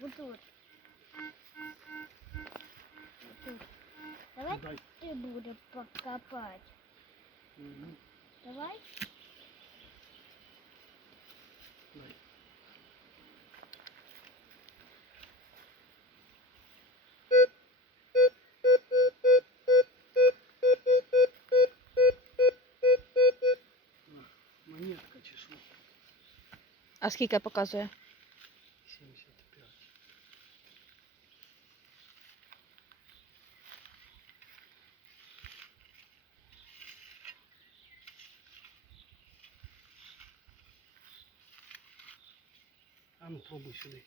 Вот тут. Вот тут. Давай, Давай ты будешь покопать. Угу. Давай. Давай. А, монетка, а сколько я показываю? А ну пробуй сюда.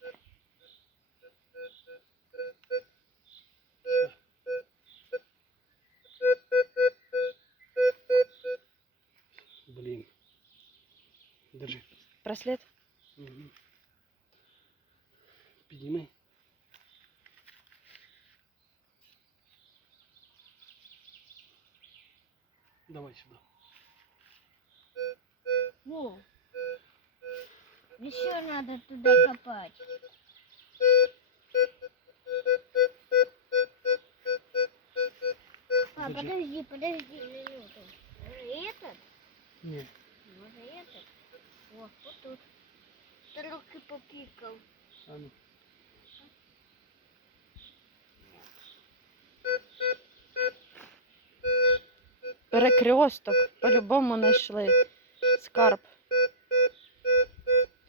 Да. Блин. Держи. Браслет? Угу. Поднимай. Давай сюда. Whoa. Еще надо туда копать. А, подожди, подожди, минуту. А этот? Нет. Может а этот? Вот, вот тут. Трох попикал. А ну. Перекресток по-любому нашли скарб.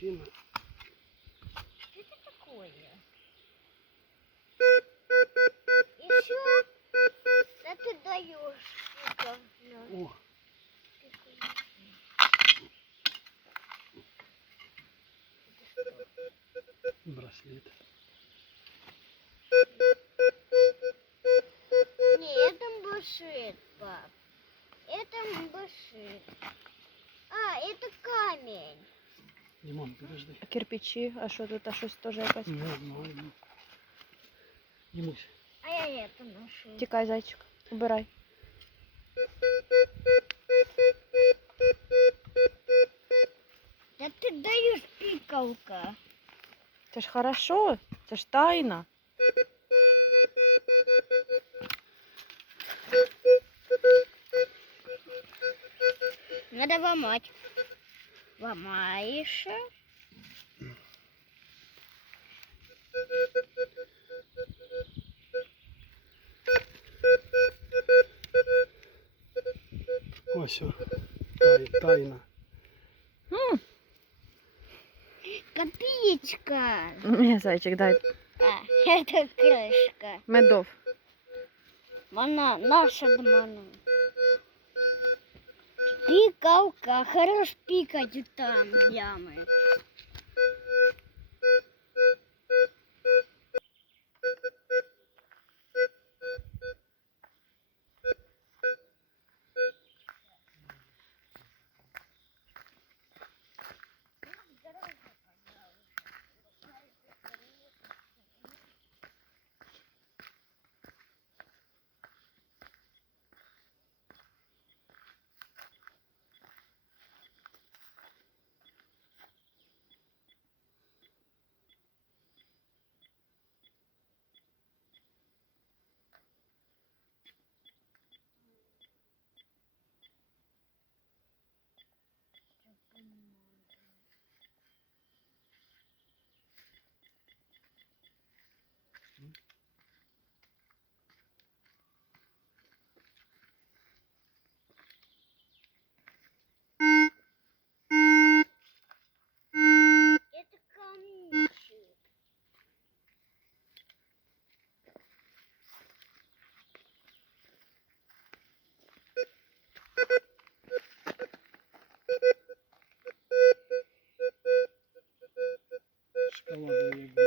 мужчина. Что это такое? Еще? Да даешь. Это это Браслет. Не, это мбушит, Это мбушит. А, это камень. Лимон, подожди. А кирпичи? А что тут? А что тоже опять? Не знаю. Димусь. А я это ношу. Текай, зайчик. Убирай. Да ты даешь пикалка. Это ж хорошо. Это ж тайна. Надо вам ломаешь. Ось тай, тайна. Копеечка. Не, зайчик, дай. А, это крышка. Медов. Она наша банана. Пикалка, хорош пикать там ямы.